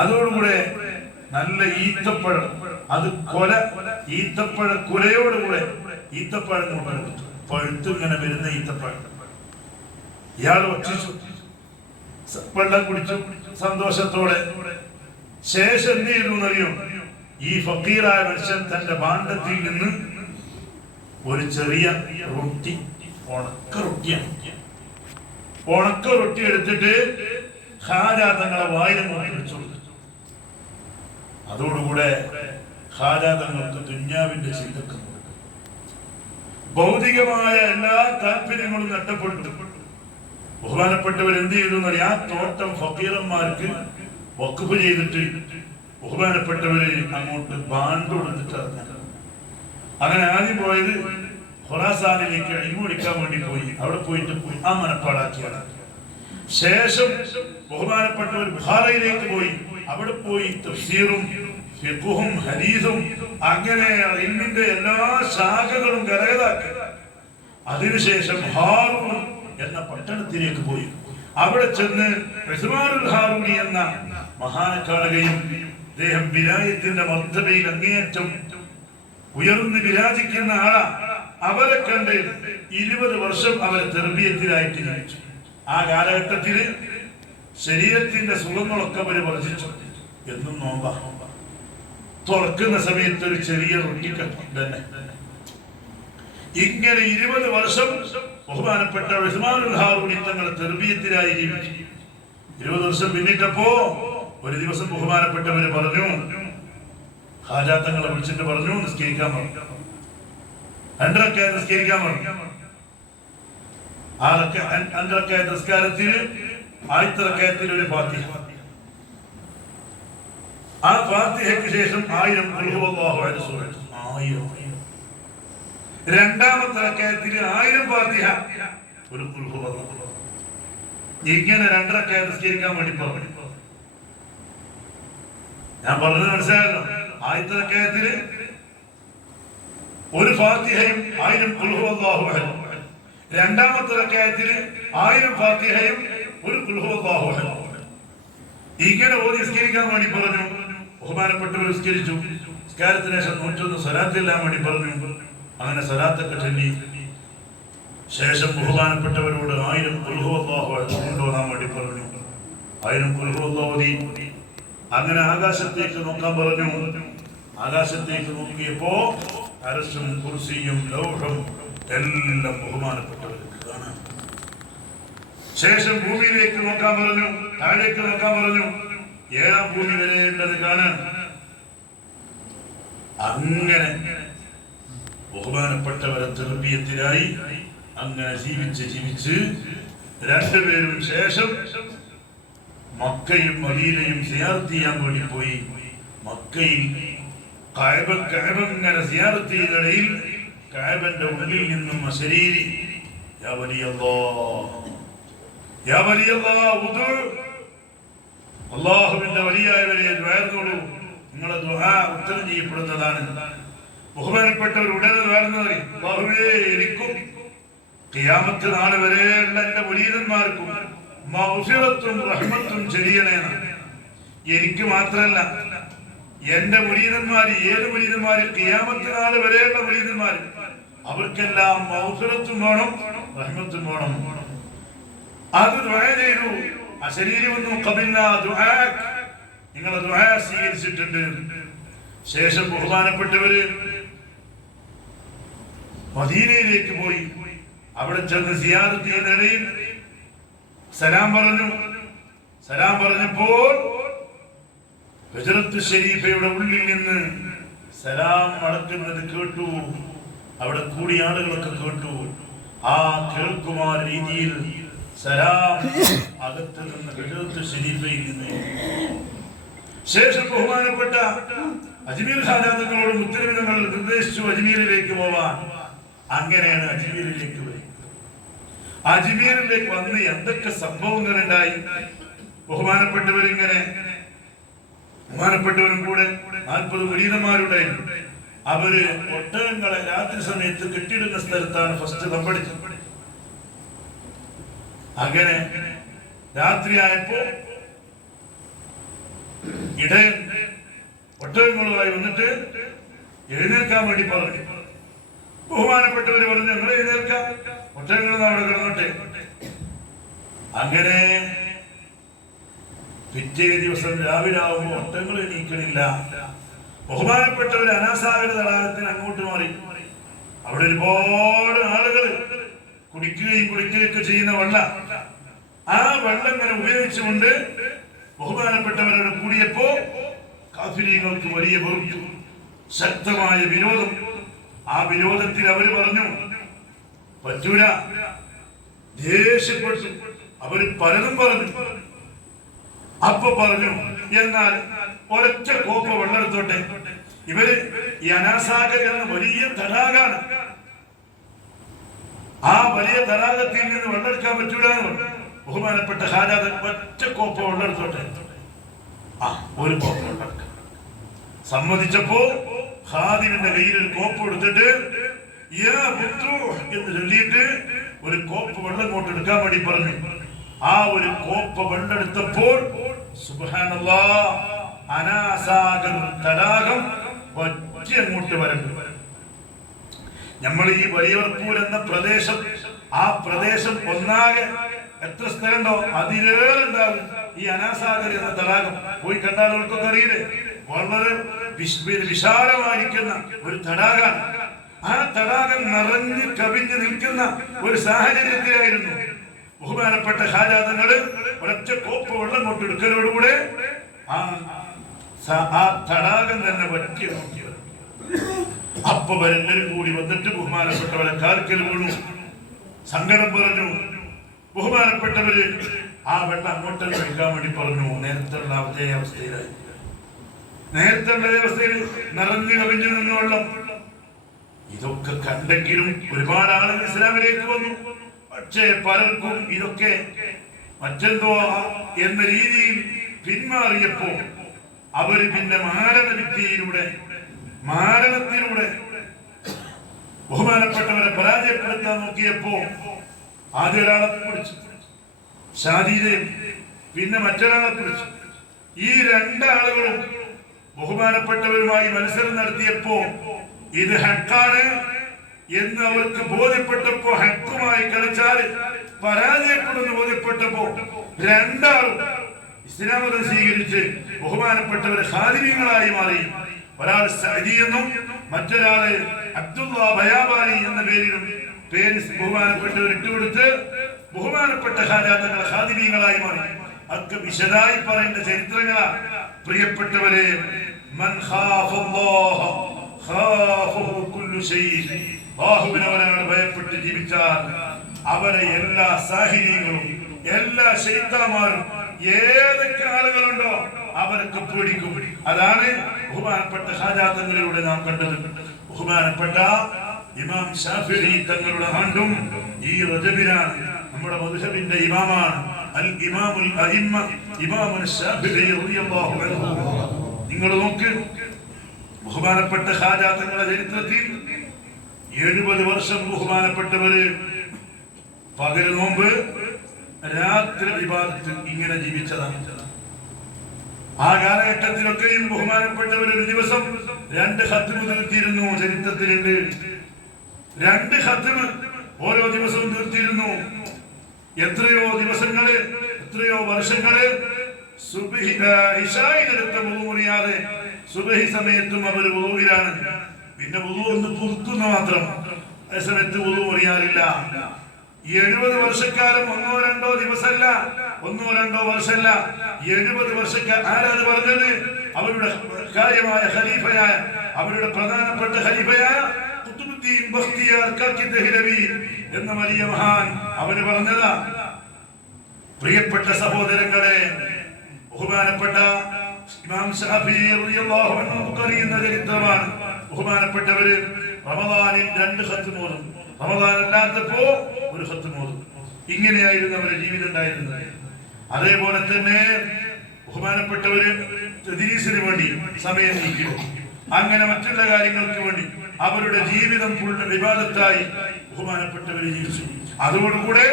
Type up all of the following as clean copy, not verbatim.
അതോടുകൂടെ നല്ല ഈത്തപ്പഴം, അത് ഈത്തപ്പഴ കുലയോടുകൂടെ ഈത്തപ്പഴം കൊണ്ടുകൊടുത്തു. പഴുത്ത് ഇങ്ങനെ വരുന്ന ഈത്തപ്പഴം ഇയാൾ ഭക്ഷിച്ചു, വെള്ളം കുടിച്ചു സന്തോഷത്തോടെ. ശേഷം എന്ത് ചെയ്തു എന്നറിയോ? ഈ ഫക്കീറായ മനുഷ്യൻ തന്റെ ഭാണ്ഡത്തിൽ നിന്ന് ഒരു ചെറിയ റൊട്ടി, ഉണക്ക റൊട്ടി എടുത്തിട്ട് ഖാജ തങ്ങളെ വായിൽ വെച്ചു കൊടുത്തു. അതോടുകൂടെ ഖാജ തങ്ങൾക്ക് ദുന്യാവിന്റെ ചിന്തക്ക് ഭൗതികമായ എല്ലാ താല്പര്യങ്ങളും നഷ്ടപ്പെട്ടു. ബഹുമാനപ്പെട്ടവർ എന്ത് ചെയ്തു എന്നറിയാം? ആ തോട്ടം ഫക്കീറന്മാർക്ക് വഖഫ് ചെയ്തിട്ട് ബഹുമാനപ്പെട്ടവര് അങ്ങോട്ട് ബാണ്ട് കൊടുത്തിട്ട്, അങ്ങനെ ആദ്യം പോയത് ഖുറാസാനിലേക്ക് ഇൽമു പഠിക്കാൻ വേണ്ടി പോയി. അവിടെ പോയിട്ട് ആ മനപ്പാടാക്കിയാണ്. ശേഷം ബഹുമാനപ്പെട്ടവർ ബുഖാറയിലേക്ക് പോയി. അവിടെ പോയി തഫ്സീറും ഫിഖ്ഹും ഹദീസും അങ്ങനെ ഇൽമിന്റെ എല്ലാ ശാഖകളും കരകതാക്കി. അതിനുശേഷം ഹാറൂൺ എന്ന പട്ടണത്തിലേക്ക് പോയി. അവിടെ ചെന്ന് ഉസ്മാനുൽ ഹാറൂനി എന്ന മഹാനെ കാണുകയും അദ്ദേഹം വിലായത്തിന്റെ മർത്തബയിൽ അങ്ങേയറ്റം ഉയർന്ന് വിരാജിക്കുന്ന ആളാ. അവരെ കണ്ട് 20 വർഷം അവരെ തെർബിയത്തിലായിട്ട് ജീവിച്ചു. ആ കാലഘട്ടത്തിൽ ശരീരത്തിന്റെ സുഖങ്ങളൊക്കെ അവര് വർദ്ധിച്ചു. എന്നും നോമ്പ തുറക്കുന്ന സമയത്ത് ഒരു ചെറിയ റൊട്ടിക്കട്ടം തന്നെ. ഇങ്ങനെ 20 വർഷം ബഹുമാനപ്പെട്ട ഉസ്മാനുൽ ഹാറൂനി തങ്ങളെ തെർബിയത്തിലായി ജീവിച്ചു. 20 വർഷം പിന്നിട്ടപ്പോ ഒരു ദിവസം ബഹുമാനപ്പെട്ടവര് പറഞ്ഞു, ഖാജ തങ്ങളെ വിളിച്ചിട്ട് പറഞ്ഞു, നിസ്കരിക്കാൻ പറഞ്ഞു. 2 റക്അത്ത് നിസ്കരിക്കാൻ പറഞ്ഞു. ആ 2 റക്അത്ത് നിസ്കാരത്തിൽ ആദ്യത്തെ റക്അത്തിൽ ഒരു ഫാത്തിഹ, ആ ഫാത്തിഹയ്ക്ക് ശേഷം 1000 ഖുൽ ഹുവല്ലാഹു അഹദ് സൂറത്ത് 1000. രണ്ടാമത്തെ റക്അത്തിൽ 1000 ഫാത്തിഹ, ഒരു ഖുൽ ഹുവല്ലാഹു. ഇങ്ങനെ 2 റക്അത്ത് നിസ്കരിക്കാൻ വേണ്ടി പറഞ്ഞു. ഞാൻ പറഞ്ഞത് മനസ്സിലായല്ലോ? ആദ്യത്തെ റക്അത്തിൽ ഒരു ഫാത്തിഹയും 1000 ഖുൽ ഹുവല്ലാഹു അഹദ്. രണ്ടാമത്തെ റക്അത്തിൽ 1000 ഫാത്തിഹയും ഒരു ഖുൽ ഹുവല്ലാഹു അഹദ്. ഇങ്ങനെ ഓതി നിസ്കരിക്കാൻ വേണ്ടി പറഞ്ഞു. ബഹുമാനപ്പെട്ടവർ നിസ്കരിച്ചു. നിസ്കാരത്തിന് ശേഷം 101 സ്വലാത്ത് ചെല്ലാൻ വേണ്ടി പറഞ്ഞു. അങ്ങനെ സ്വലാത്തൊക്കെ ചൊല്ലി ശേഷം ബഹുമാനപ്പെട്ടവരോട് 1000 ഖുൽ ഹുവല്ലാഹു അഹദ് കൊണ്ടുവരാൻ വേണ്ടി പറഞ്ഞു. 1000 ഖുൽ ഹുവല്ലാഹു ഓതി അങ്ങനെ ആകാശത്തേക്ക് നോക്കാൻ പറഞ്ഞു. ആകാശത്തേക്ക് നോക്കിയപ്പോ അർശും കുർസിയും ലൗഹും എല്ലാം ബഹുമാനപ്പെട്ടവർക്ക് കാണാം. ശേഷം ഭൂമിയിലേക്ക് നോക്കാൻ പറഞ്ഞു, താഴേക്ക് നോക്കാൻ പറഞ്ഞു, 7ാം ഭൂമി വരെ ഉള്ളത് കാണാൻ. അങ്ങനെ ബഹുമാനപ്പെട്ടവരെ തെർബിയത്തിലായി അങ്ങനെ ജീവിച്ച് രണ്ടുപേരും ശേഷം മക്കയും മദീനയും സിയാറത്ത് ചെയ്യാൻ വേണ്ടി പോയി. മക്കയിൽ കഅബ ഇങ്ങനെ സിയാറത്ത് ചെയ്തതിൽ കഅബന്റെ ഉള്ളിൽ നിന്നും അശരീരി യാ വലിയല്ലാഹ് അല്ലാഹുവിന്റെ വലിയായവരെ ദുആർന്നോളൂ, നിങ്ങളുടെ ദുആ ഉത്തരം ചെയ്യപ്പെടുന്നതാണ്. ബഹുമാനപ്പെട്ടവർ ഉടനെ ദുആർന്നത്, അല്ലാഹുവേ എനിക്കും ഖിയാമത്ത് നാൾ വരെയുള്ള എന്റെ മുരീദന്മാർക്കും മഗ്ഫിറത്തും റഹ്മത്തും ചെയ്യണേന്ന്. എനിക്ക് മാത്രമല്ല, എന്റെ മുരീദന്മാർ, ഏത് മുരീദന്മാർ, ഖിയാമത്ത് നാൾ വരെയുള്ള മുരീദന്മാർ, അവർക്കെല്ലാം മഗ്ഫിറത്തും വേണം, റഹ്മത്തും വേണം. അത് ദുആ ചെയ്തു. അശരീരി വന്നു, ഖബിൽനാ ദുആക്, നിങ്ങളുടെ ദുആ സ്വീകരിച്ചിട്ടുണ്ട്. ശേഷം ബഹുമാനപ്പെട്ടവര് മദീനയിലേക്ക് പോയി. അവിടെ ചെന്ന് സിയാറത്ത് ചെയ്യുന്നതിനിടയിൽ സലാം പറഞ്ഞു. സലാം പറഞ്ഞപ്പോൾ ഹുജ്റത്ത് ശരീഫയുടെ ഉള്ളിൽ നിന്ന് സലാം അടക്കുന്നത് കേട്ടു. അവിടെ കൂടിയ ആളുകളൊക്കെ കേട്ടു. ആ കേൾക്കുമാർ രീതിയിൽ സലാം അകത്ത് നിന്ന് ഹുജ്റത്ത് ശരീഫയിൽ നിന്ന്. ശേഷം ബഹുമാനപ്പെട്ട അജ്മീർ ഖാജ തങ്ങളോട് മുത്തനബി തങ്ങൾ നിർദ്ദേശിച്ചു അജ്മീറിലേക്ക് പോവാൻ. അങ്ങനെയാണ് അജ്മീറിലേക്ക് പോയി. അജ്മീറിലേക്ക് വന്ന് എന്തൊക്കെ സംഭവങ്ങൾ ഉണ്ടായി. ബഹുമാനപ്പെട്ടവരും കൂടെ 40 മുരീദന്മാരുണ്ടായിരുന്നു. അവര് ഒട്ടകങ്ങളെ രാത്രി സമയത്ത് കെട്ടിടുന്ന സ്ഥലത്താണ് ഫസ്റ്റ് തമ്പടിച്ചത്. അങ്ങനെ രാത്രിയായപ്പോ ഇടയൻ ഒട്ടകങ്ങളുമായി വന്നിട്ട് എഴുന്നേൽക്കാൻ വേണ്ടി പറഞ്ഞു. ബഹുമാനപ്പെട്ടവര് പറഞ്ഞു ഞങ്ങൾ എഴുന്നേൽക്കാം, ഒട്ടകങ്ങൾ അവിടെ കിടന്നോട്ടെ. അങ്ങനെ പിറ്റേ ദിവസം രാവിലെ ആവുമ്പോൾ ഒട്ടകങ്ങൾ എണീക്കണില്ല. ബഹുമാനപ്പെട്ടവര് അനാസാഗര തടാകത്തിന് അങ്ങോട്ട് മാറി. അവിടെ ഒരുപാട് ആളുകൾ കുടിക്കുകയും കുടിക്കുകയൊക്കെ ചെയ്യുന്ന വെള്ളം, ആ വെള്ളം ഇങ്ങനെ ഉപയോഗിച്ചുകൊണ്ട് ബഹുമാനപ്പെട്ടവരോട് കൂടിയപ്പോ കാഫിരീങ്ങൾക്ക് വലിയ വെറുപ്പ്, ശക്തമായ വിരോധം. ആ വിരോധത്തിൽ അവര് പറഞ്ഞു പറ്റൂല, ദേഷ്യപ്പെട്ടു. അവര് പലതും പറഞ്ഞു. അപ്പൊ പറഞ്ഞു എന്നാൽ ഒരൊറ്റ കോപ്പ വെള്ളം എടുത്തോട്ടെ. ഇവര് ഈ അനാസാഗർ എന്ന വലിയ തടാകാണ്, ആ വലിയ തടാകത്തിൽ നിന്ന് വെള്ളം എടുക്കാൻ പറ്റൂല എന്ന് പറഞ്ഞു. ബഹുമാനപ്പെട്ട ഹാജാദ് ഒറ്റ കോപ്പ വെള്ളം എടുത്തോട്ടെ. ഒരു കോപ്പ വെള്ളം സമ്മതിച്ചപ്പോ ഖാദിമിന്റെ കയ്യിൽ ഒരു കോപ്പ് എടുത്തിട്ട് എന്ന് ചൊല്ലിയിട്ട് ഒരു കോപ്പ് വെള്ളം കൊണ്ട് എടുക്കാൻ വേണ്ടി പറഞ്ഞു. ആ ഒരു കോപ്പ് വെള്ളം എടുത്തപ്പോൾ സുബ്ഹാനല്ലാഹ് അനാസാഗർ തടാകം ഒറ്റ അങ്ങോട്ട് വരണ്ടു. നമ്മൾ ഈ വലിയവർപ്പൂർ എന്ന പ്രദേശം, ആ പ്രദേശം ഒന്നാകെ എത്ര സ്ഥലമുണ്ടോ അതിലേറെ ഉണ്ടാവും ഈ അനാസാഗർ എന്ന തടാകം. പോയി കണ്ടാൽ അവർക്കൊക്കെ അറിയില്ലേ, വളരെ വിശാലമായിരിക്കുന്ന ഒരു തടാകമാണ്. ആ തടാകം നിറഞ്ഞ് കവിഞ്ഞ് നിൽക്കുന്ന ഒരു സാഹചര്യത്തിലായിരുന്നു ബഹുമാനപ്പെട്ട ഹാജാതങ്ങള് ഒരൊറ്റ കോപ്പ് വെള്ളം കൊണ്ടെടുക്കലോടുകൂടെ ആ തടാകം തന്നെ പറ്റി നോക്കിയത്. അപ്പൊ വരെല്ലാരും കൂടി വന്നിട്ട് ബഹുമാനപ്പെട്ടവരെ കാൽക്കൽ വീണു, സങ്കടം പറഞ്ഞു. ബഹുമാനപ്പെട്ടവര് ആ വെള്ളം അങ്ങോട്ട് കഴിക്കാൻ വേണ്ടി പറഞ്ഞു. നേരത്തെ അതേ അവസ്ഥയിലായി, നേരത്തെ അവസ്ഥയിൽ നിറഞ്ഞു കവിഞ്ഞു നിന്ന് വെള്ളം. ഇതൊക്കെ കണ്ടെങ്കിലും ഒരുപാട് ആളുകൾ ഇസ്ലാമിലേക്ക് വന്നു. പക്ഷേ പലർക്കും ഇതൊക്കെ മറ്റെന്തോ എന്ന രീതിയിൽ പിന്മാറിയപ്പോ അവര് പിന്നെ മാരണത്തിലൂടെ ബഹുമാനപ്പെട്ടവരെ പരാജയപ്പെടുത്താൻ നോക്കിയപ്പോ ആദ്യം ഒരാളെ പിടിച്ചു, ഷാദീദയും, പിന്നെ മറ്റൊരാളെ പിടിച്ചു. ഈ രണ്ടാളുകളും ബഹുമാനപ്പെട്ടവരുമായി മത്സരം നടത്തിയപ്പോ ഇത് ഹക്കാണ് എന്ന് അവർക്ക് ബോധ്യപ്പെട്ടപ്പോ, ഹക്കുമായി കളിച്ചാൽ പരാജയപ്പെടുമെന്ന് ബോധ്യപ്പെട്ടപ്പോ രണ്ടാളും ഇസ്ലാം മതം സ്വീകരിച്ച് ബഹുമാനപ്പെട്ടവരെ ഖാദിമീങ്ങളായി മാറി. ഒരാൾ സഅദി എന്നും മറ്റൊരാള് അബ്ദുല്ലാ ബയാബാനി എന്ന പേരിലും പേര് ബഹുമാനപ്പെട്ടവർ ഇട്ടുകൊടുത്ത് ബഹുമാനപ്പെട്ട ഖാജാതങ്ങൾ ഖാദിമീങ്ങളായി മാറി. ഒക്കെ വിശദമായി പറയുന്ന ചരിത്രങ്ങളാണ്. പ്രിയപ്പെട്ടവരെ, മൻ ഖാഫല്ലാഹ ഖാഫഹു കുല്ലു ശൈഇ, അല്ലാഹുവിനെ ഭയപ്പെട്ട് ജീവിച്ചാൽ അവരെ എല്ലാ സാഹിര്യങ്ങളും എല്ലാ ശൈത്താന്മാരും ഏതൊക്കെ ആളുകളുണ്ടോ അവരൊക്കെ പേടിക്കും. അതാണ് ബഹുമാനപ്പെട്ട ഖാജാതങ്ങളിലൂടെ നാം കണ്ടത്. ബഹുമാനപ്പെട്ട ഇമാം ശാഫിഈ തങ്ങളുടെ ആണ്ടും ഈ റജബിലാണ്. നമ്മുടെ മദ്ഹബിന്റെ ഇമാമാണ് അൽ ഇമാമുൽ അഇമ്മ ഇമാം ശാഫിഈ റളിയല്ലാഹു അൻഹു. നിങ്ങൾ നോക്ക്, ബഹുമാനപ്പെട്ട ഖാജാതങ്ങളുടെ ചരിത്രത്തിൽ 70 വർഷം ബഹുമാനപ്പെട്ടവര് പകൽ നോമ്പ് രാത്രി ഇബാദത്ത് ഇങ്ങനെ ജീവിച്ചതാണ്. ആ കാലഘട്ടത്തിലൊക്കെയും ബഹുമാനപ്പെട്ടവർ ഒരു ദിവസം 2 ഖത്മ് തീർത്തിരുന്നു. ചരിത്രത്തിലുണ്ട് 2 ഖത്മ് ഓരോ ദിവസവും തീർത്തിരുന്നു. എത്രയോ ദിവസങ്ങള്, എത്രയോ വർഷങ്ങള് ഇശായിനെടുത്ത വുളു മുറിയാതെ സുബഹി സമയത്തും അവർ വുളുവിലാണ്. പിന്നെ വുളു ഒന്ന് പുതുക്കുന്ന മാത്രം, ആ സമയത്ത് വുളു മുറിയാറില്ല. 70 വർഷക്കാലം ഒന്നോ രണ്ടോ ദിവസമല്ല, ഒന്നോ രണ്ടോ വർഷമല്ല, 70 വർഷക്കാലം. ആരാത് പറഞ്ഞത്? അവരുടെ കാര്യമായ ഖലീഫയായ, അവരുടെ പ്രധാനപ്പെട്ട ഖലീഫയായ ഖുത്ബുദ്ദീൻ ബഖ്തിയാർ കാക്കി ദഹ്ലവി എന്ന വലിയ മഹാൻ അവര് പറഞ്ഞതാ. പ്രിയപ്പെട്ട സഹോദരങ്ങളെ, ബഹുമാനപ്പെട്ട ഇമാം ശാഫിഈ റളിയല്ലാഹു അൻഹു പറയുന്ന ചരിത്രമാണ്. ബഹുമാനപ്പെട്ടവര് റമദാനിൽ 2 ഖത്മ് ഓതും, റമദാൻ അല്ലാത്തപ്പോ 1 ഖത്മ് ഓതും. ഇങ്ങനെയായിരുന്നു അവരുടെ ജീവിതം ഉണ്ടായിരുന്നത്. അതേപോലെ തന്നെ ബഹുമാനപ്പെട്ടവര് തദ്രീസിന് വേണ്ടി സമയം നീക്കി, അങ്ങനെ മറ്റുള്ള കാര്യങ്ങൾക്ക് വേണ്ടി അവരുടെ ജീവിതം ഫുൾ ഇബാദത്തായി ബഹുമാനപ്പെട്ടവര് ജീവിച്ചു. അതോടുകൂടെ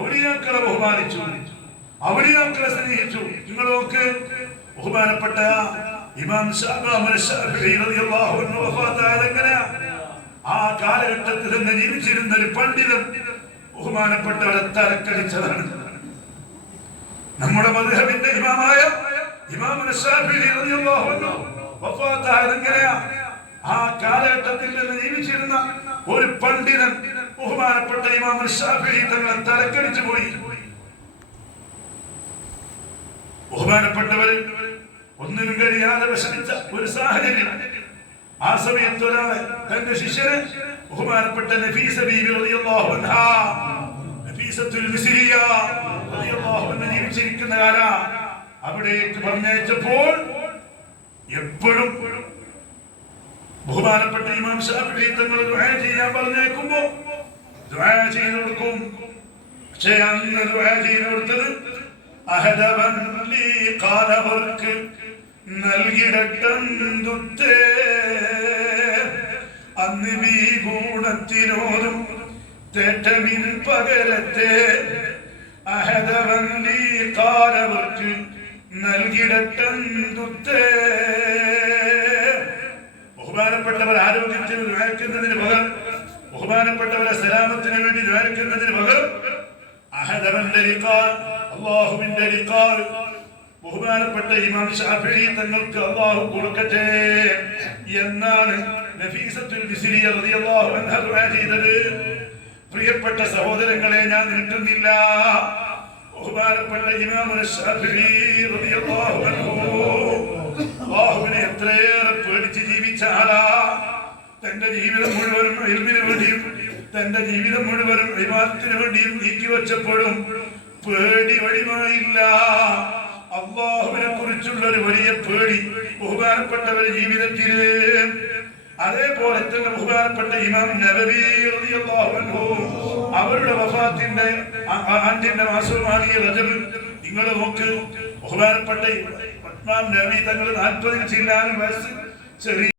ഔലിയാക്കളെ ബഹുമാനിച്ചു, ഔലിയാക്കളെ സ്നേഹിച്ചു. നിങ്ങൾ നോക്ക്, ബഹുമാനപ്പെട്ട ഇമാം ശാഫിഈ റളിയല്ലാഹു അൻഹു വഫാത്തായത് എങ്ങനെയാ? ആ കാലഘട്ടത്തിൽ തന്നെ ജീവിച്ചിരുന്ന ഒരു പണ്ഡിതൻ ബഹുമാനപ്പെട്ടവരെ തലക്കടിച്ചതാണ്. നമ്മുടെ മദ്ഹബിന്റെ ഇമാമായ ഇമാം ശാഫിഈ റളിയല്ലാഹു അൻഹു വഫാത്തായത് എങ്ങനെയാ? ആ കാലഘട്ടത്തിൽ തന്നെ ജീവിച്ചിരുന്ന ഒരു പണ്ഡിതൻ ബഹുമാനപ്പെട്ട ഇമാം ശാഫിഈ തങ്ങളെ തലക്കടിച്ചു പോയി. ബഹുമാനപ്പെട്ടവര് ഒന്നിനും കഴിയാതെ വിഷമിച്ച ഒരു സാഹചര്യം. ആ സമയത്ത് ഒരാളെ തന്റെ ശിഷ്യനെ ബഹുമാനപ്പെട്ട നഫീസ ബീവി റളിയല്ലാഹു അൻഹാ, നഫീസത്തുൽ മിസ്രിയ റളിയല്ലാഹു അൻഹ ജീവിച്ചിരിക്കുന്ന കാല അവിടേക്ക് പറഞ്ഞയച്ചപ്പോൾ എപ്പോഴും ബഹുമാനപ്പെട്ട ഇമാം ശാഫിഈ തങ്ങൾ ദുആ ചെയ്യാൻ പറഞ്ഞേക്കുമ്പോ ദുആ ചെയ്തു കൊടുക്കും. പക്ഷേ അന്ന് ദുആ ചെയ്തു കൊടുത്തത് അഹദവൻ ലീ ഖാലവർക്ക് നൽകിടട്ടന്തുത്തേ അന്ന് വീ ഗുണത്തിനോടും തെറ്റമിൻ പകരത്തെ അഹദവൻ ലീ ഖാലവർക്ക് നൽകിടട്ടന്തുത്തേ. ബഹുമാനപ്പെട്ടവർ ആരോഗ്യത്തിന് ദ്വാരക്കുന്നതിന് പകരം, ബഹുമാനപ്പെട്ടവരെ സലാമത്തിന് വേണ്ടി ദ്വാരക്കുന്നതിന് പകരം അഹദവന്റെ ലിഖാ, അല്ലാഹുവിന്റെ ലിഖാ ബഹുമാനപ്പെട്ട ഇമാം ശാഫിഈ തങ്ങൾക്ക് അല്ലാഹു കൊടുക്കട്ടെ എന്നാണ് നഫീസത്തുൽ മിസ്രിയ റളിയല്ലാഹു അൻഹ ദുആ ചെയ്തത്. പ്രിയപ്പെട്ട സഹോദരങ്ങളെ, ഞാൻ നീട്ടുന്നില്ല. ബഹുമാനപ്പെട്ട ഇമാം ശാഫിഈ റളിയല്ലാഹു അൻഹു അല്ലാഹുവിനെ എത്രയേറെ പേടിച്ച് ജീവിച്ച ആളാ. തന്റെ ജീവിതം മുഴുവനും ഇൽമിന് വേണ്ടിയും തന്റെ ജീവിതം മുഴുവനും ഇബാദത്തിന് വേണ്ടിയും നീക്കിവെച്ചപ്പോഴും പേടി വഴിമായില്ല. അല്ലാഹുവിനെ കുറിച്ചുള്ള ഒരു വലിയ പേടി ബഹുമാനപ്പെട്ടവരുടെ ജീവിതത്തില്. അതേപോലെ തന്നെ ബഹുമാനപ്പെട്ട ഇമാം നബവി റളിയല്ലാഹു അൻഹു അവരുടെ വഫാത്തിന്റെ ആണ്ടിന്റെ മാസമാണ് ഈ റജബ്. നിങ്ങൾ നോക്ക്, ബഹുമാനപ്പെട്ട ഇമാം നബവി തങ്ങൾ 40 ചില്ലാനും വയസ്സ് ചെറിയ